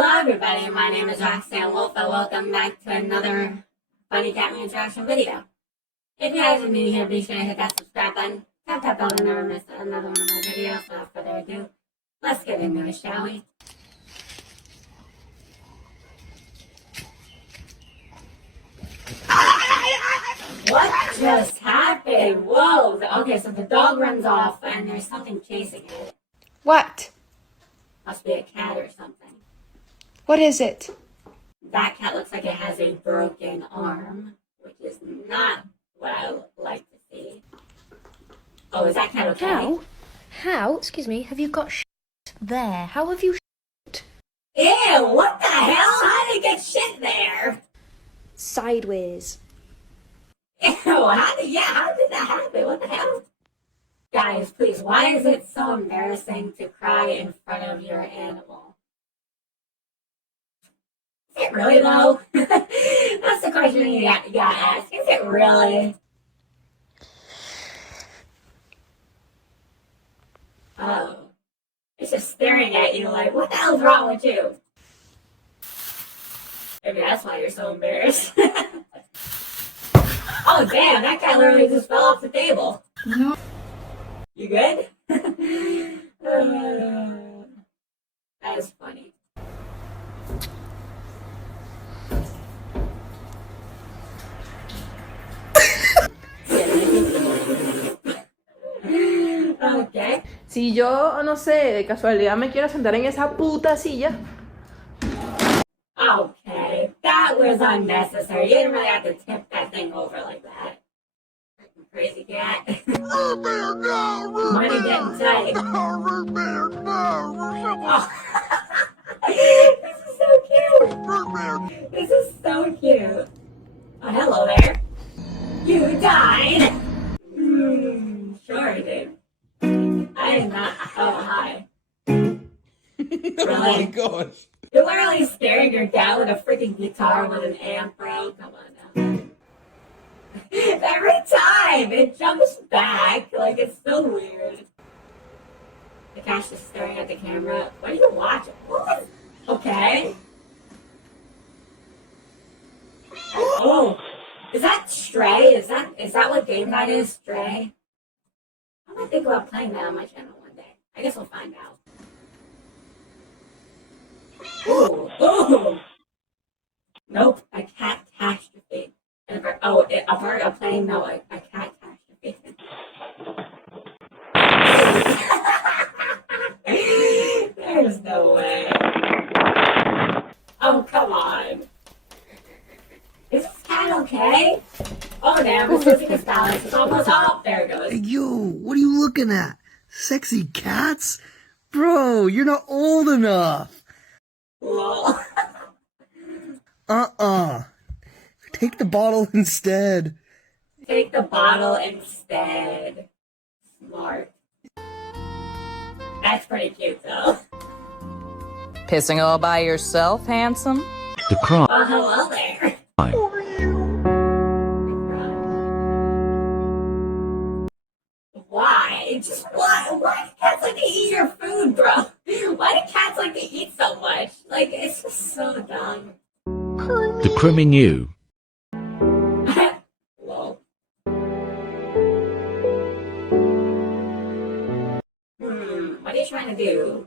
Hello everybody, my name is Roxanne Wolf and welcome back to another Funny Cat Interaction video. If you guys are new here, be sure to hit that subscribe button, tap that bell to never miss another one of my videos. So without further ado, let's get into it, shall we? What just happened? Whoa! Okay, so the dog runs off and there's something chasing it. What? Must be a cat or something. What is it? That cat looks like it has a broken arm, which is not what I would like to see. Oh, is that cat okay? How? Excuse me, have you got there? How have you Ew, what the hell? How did it get shit there? sideways? Ew, how did that happen? What the hell? Guys, please, why is it so embarrassing to cry in front of your animal? Is it really though? That's the question you gotta ask. Is it really? Oh. It's just staring at you like, what the hell's wrong with you? Maybe that's why you're so embarrassed. Oh damn, that guy literally just fell off the table. No. You good? That is funny. Okay. Si yo, no sé, de casualidad me quiero sentar en esa puta silla. Okay, that was unnecessary. You didn't really have to tip that thing over like that. Freaking crazy cat. Money getting tight. Oh. This is so cute. This is so cute. Oh, hello there. You died. Sure, dude. I did not. Oh, hi. Really? Oh my gosh. You're literally staring your dad with a freaking guitar with an amp, bro. Come on now. Every time it jumps back, like it's so weird. The cat's just staring at the camera. What are you watching? What? Okay. Oh, is that Stray? Is that what game that is? Stray? I'm gonna think about playing that on my channel one day. I guess we'll find out. Ooh, ooh. Nope, a cat catastrophe. Oh, a bird, a plane, no, a cat catastrophe. There's no way. Oh, come on. Is this cat okay? Oh, damn, it's losing its balance. It's almost off. There it goes. Hey, yo, what are you looking at? Sexy cats? Bro, you're not old enough. Lol. Take the bottle instead. Take the bottle instead. Smart. That's pretty cute, though. Pissing all by yourself, handsome? The crime. Oh, hello there. Why? Just why? Why do cats like to eat your food, bro? Why do cats like to eat so much? Like, it's just so dumb. The crimming you. Lol. What are you trying to do?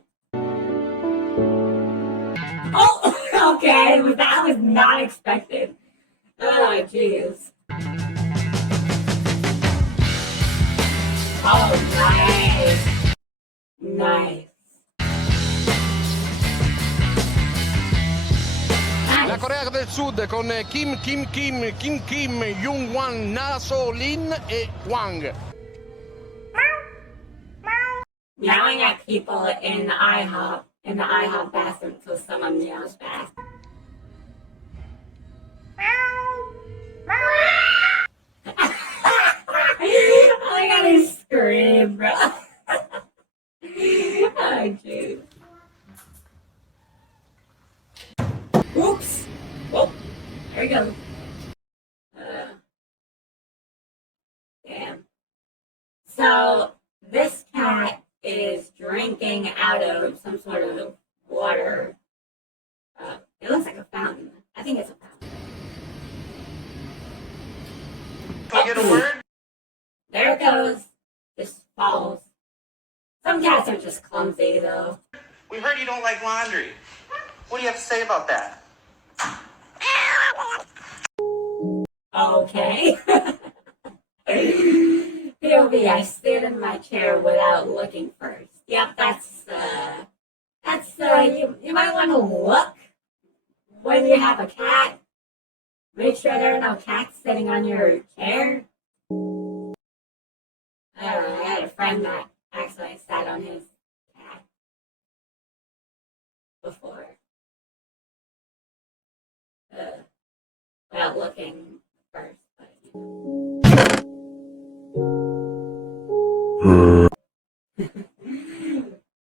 Oh, okay. That was not expected. Oh, jeez. Oh, nice. Nice. La Corea del Sud con Kim, Jung Wan, Naso, Lin e Wang. Meowing at people in the IHOP bathroom until someone meows back. I gotta scream, bro. Oh, jeez. Oops. Whoop. There we go. Damn. So, this cat is drinking out of some sort of water though. We heard you don't like laundry. What do you have to say about that? Okay. POV, I stood in my chair without looking first. Yep, that's you might want to look when you have a cat. Make sure there are no cats sitting on your chair. I had a friend that actually sat on his cat before. Without looking first.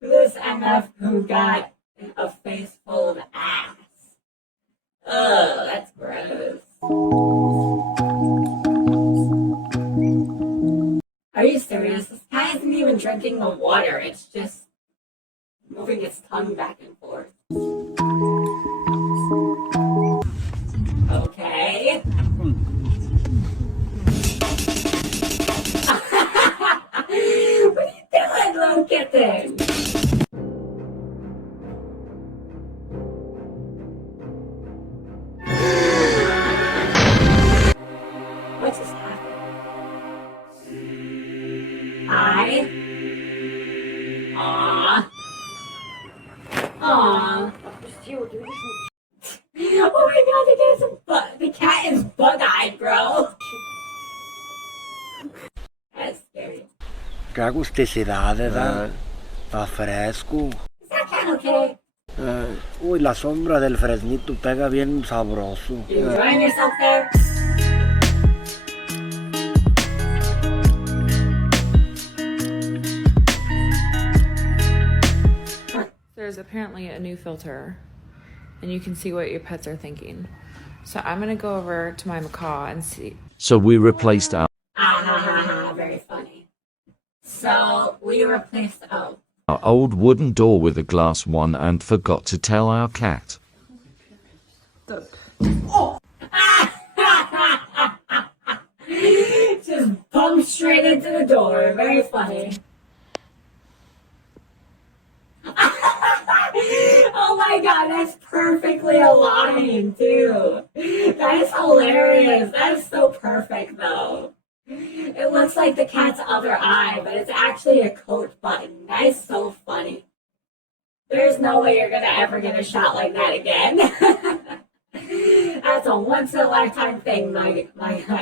This MF who got a face full of ass. Ugh, that's gross. Are you serious? This guy isn't even drinking the water. It's just moving its tongue back and forth. Okay. What are you doing, little kitten? What just happened? Aww. Oh my god, the cat is bug-eyed, bro. That's scary. Que agusticidade, está fresco. Is that cat okay? Uy, la sombra del fresnito pega bien sabroso. You enjoying yourself there? There's apparently a new filter, and you can see what your pets are thinking. So I'm gonna go over to my macaw and see. So we replaced our Very funny. So we replaced old wooden door with a glass one and forgot to tell our cat. just bumped straight into the door. Very funny. Oh my god, that's perfectly aligned too. That is hilarious. That is so perfect though. It looks like the cat's other eye, but it's actually a coat button. That is so funny. There's no way you're gonna ever get a shot like that again. That's a once in a lifetime thing, my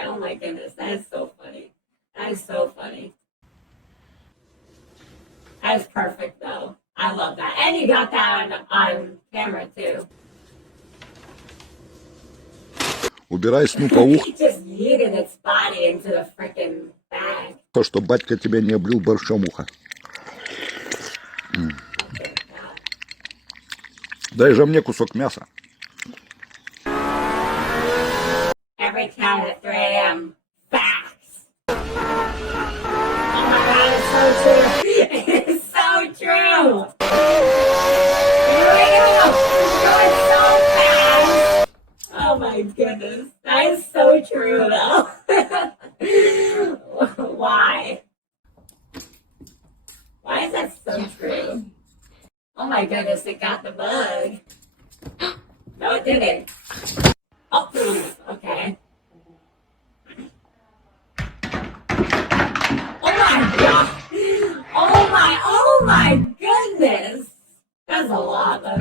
oh my goodness, that is so funny. That is so funny. That is perfect though. I love that. And you got that on camera too. Убирай снупа ухо, He just yeeted its body into the freaking bag. что батька тебя не облил борщом ухо. Дай же мне кусок мяса. Every cat at 3 a.m. Facts. Oh my god, it's so true. It's so true. Here we go. It's going so fast. Oh my goodness. That is so true though. Why? Why is that so true? Oh my goodness, it got the bug. No, it didn't. Oh, okay. Oh my god! Oh my goodness! That's a lot, though.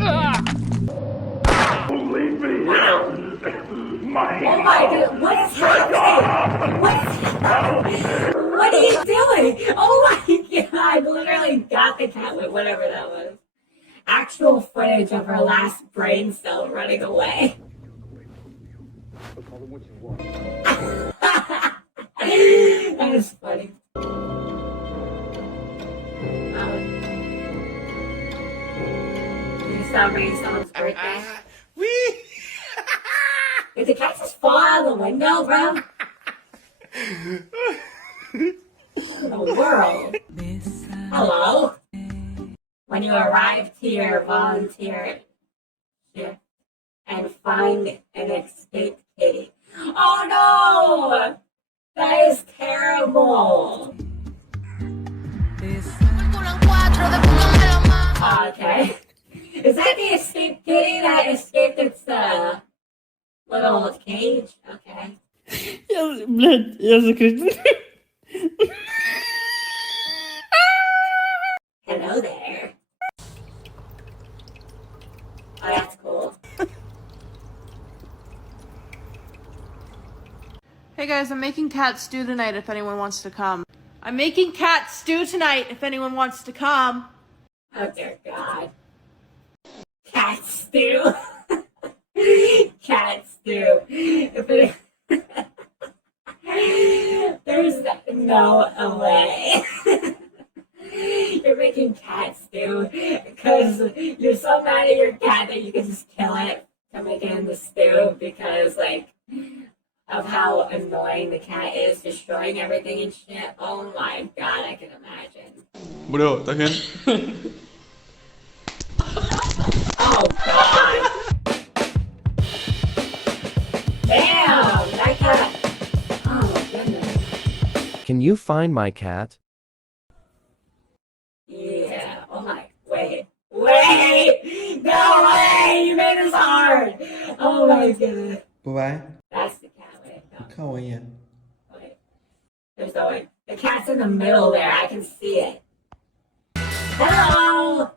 Leave me Wow. Oh my god, what is happening? What are you doing? Oh my god, I literally got the cat with whatever that was. Actual footage of her last brain cell running away. That is funny. You celebrating someone's birthday? Did the cat just fall out of the window, bro? The world. Hello? When you arrive to your volunteer shift and find an escaped kitty. Oh no! That is terrible. Oh, okay. Is that the escape kitty that escaped its little cage? Okay. Блядь, я закричу. Hello there. Oh, that's cool. Hey guys, I'm making cat stew tonight if anyone wants to come. I'm making cat stew tonight if anyone wants to come. Oh dear God. Cat stew. Cat stew. There's no way. You're making cat stew because you're so mad at your cat that you can just kill it to make it in the stew because, like, of how annoying the cat is destroying everything and shit. Oh my God, I can imagine. Bro, ¿estás bien? Oh God. Damn, that cat. Oh my goodness. Can you find my cat? Yeah. Oh my. Wait. No way. You made this hard. Oh my goodness. Bye. That's the cat. Wait. No. Kawaii. Wait. There's no way. The cat's in the middle there. I can see it. Hello.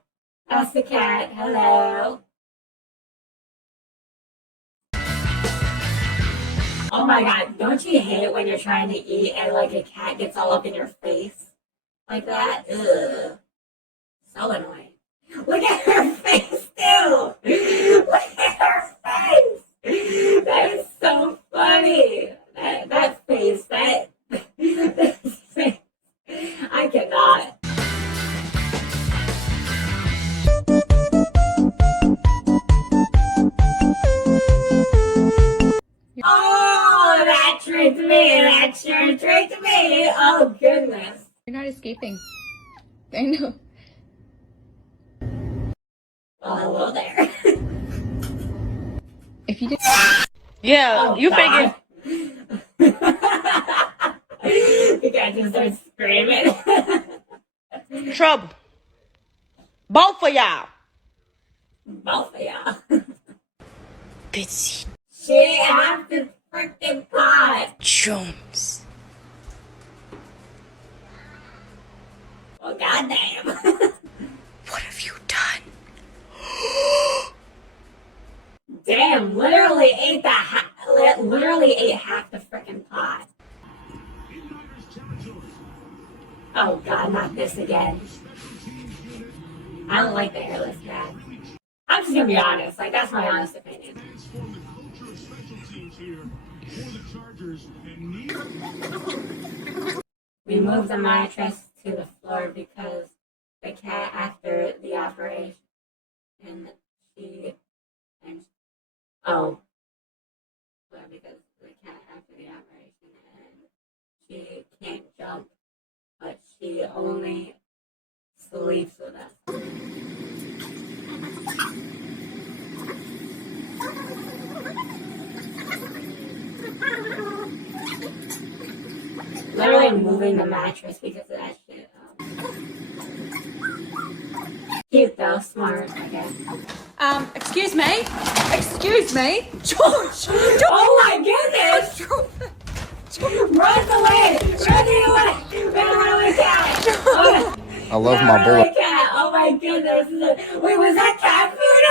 That's the cat. Hello. Oh my God. Don't you hate it when you're trying to eat and like a cat gets all up in your face like that? Ugh. So annoying. Look at her face too. Look at her face. That is so funny. That face. That face. I cannot. Oh, that tricked me. That sure tricked me. Oh goodness. You're not escaping. I know. Well, hello there. If you did. Yeah, Oh, you God. figured. The guy just starts screaming. Trouble. Both of y'all. Both of y'all. Bitsy. She didn't have to freaking pot. Chums. Well, goddamn. What have you done? Damn, literally ate half the freaking pot. Oh God, not this again. I don't like the hairless cat. I'm just gonna be honest. Like, that's my honest opinion. We moved the mattress to the floor because the cat, after the operation, and well, because the cat after the operation, and she can't jump, but she only sleeps with us. Literally moving the mattress because of that shit. Cute though, smart, I guess. Excuse me? Excuse me? George! Oh my goodness! Run away! Run away, cat! Oh, I love run my away, bullet. cat! Oh my goodness! Wait, was that cat food?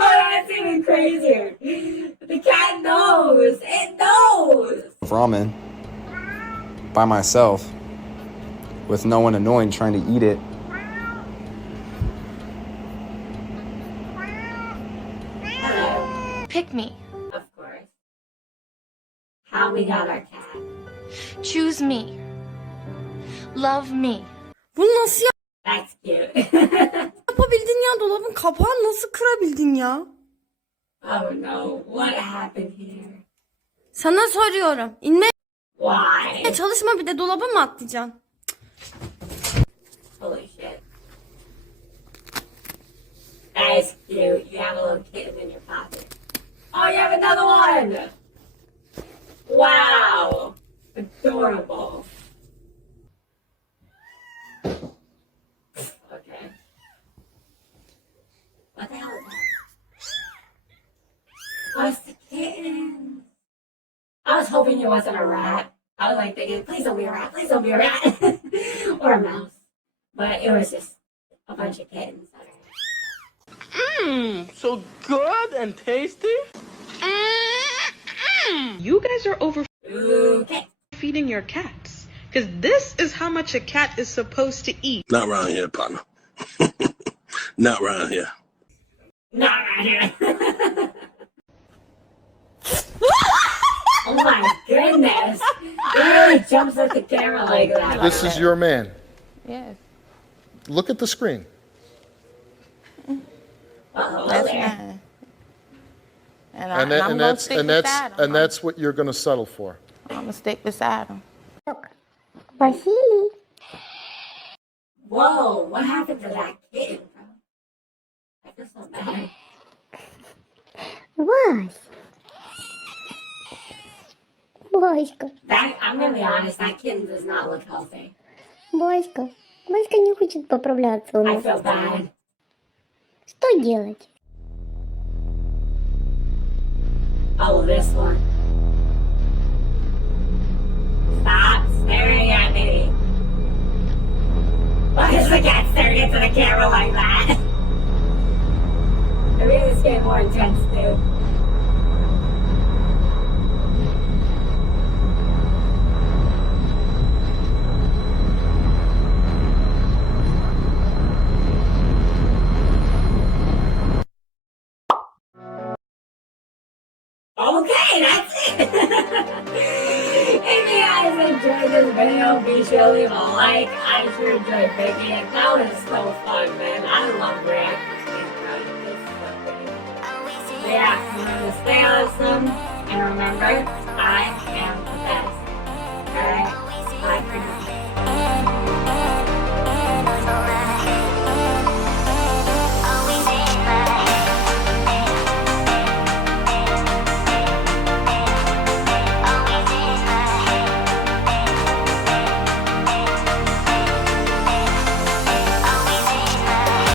Oh, that's even crazier. The cat knows. It knows. Ramen. By myself. With no one annoying trying to eat it. Hello. Pick me. Of course. How we got our cat. Choose me. Love me. Bunu nasıl That's cute. yapabildin ya? Dolabın kapağını nasıl kırabildin ya? Oh no, what happened here? Sana soruyorum. Why? Çalışma bir de dolaba mı atlayacaksın? Holy shit. That is cute. You have a little kitten in your pocket. Oh, you have another one! Wow! Adorable. Okay. assuming it wasn't a rat. I was like thinking, please don't be a rat, please don't be a rat. Or a mouse. But it was just a bunch of kittens. Mmm, so good and tasty. You guys are Okay. overfeeding your cats. Because this is how much a cat is supposed to eat. Not around here, partner. Not around here. Not right here. Oh my goodness. He really jumps at the camera like that. This is your man. Yes. Look at the screen. That's mine. And that's what you're going to settle for. I'm gonna stick beside him. Василий. Whoa, what happened to that kitten, bro? I feel so bad. Вась. Васька. I'm gonna be honest, that kitten does not look healthy. Васька. Васька не хочет поправляться у I нас. feel bad. Что делать? Oh, this one. Stop staring at me. Why is the cat staring into the camera like that? It made this game more intense, too. Okay, that's it. If you guys enjoyed this video, be sure to leave a like. I sure enjoyed making it. That was so fun, man. I love reacting to these guys. It's so great. Yeah, remember to stay awesome. And remember, I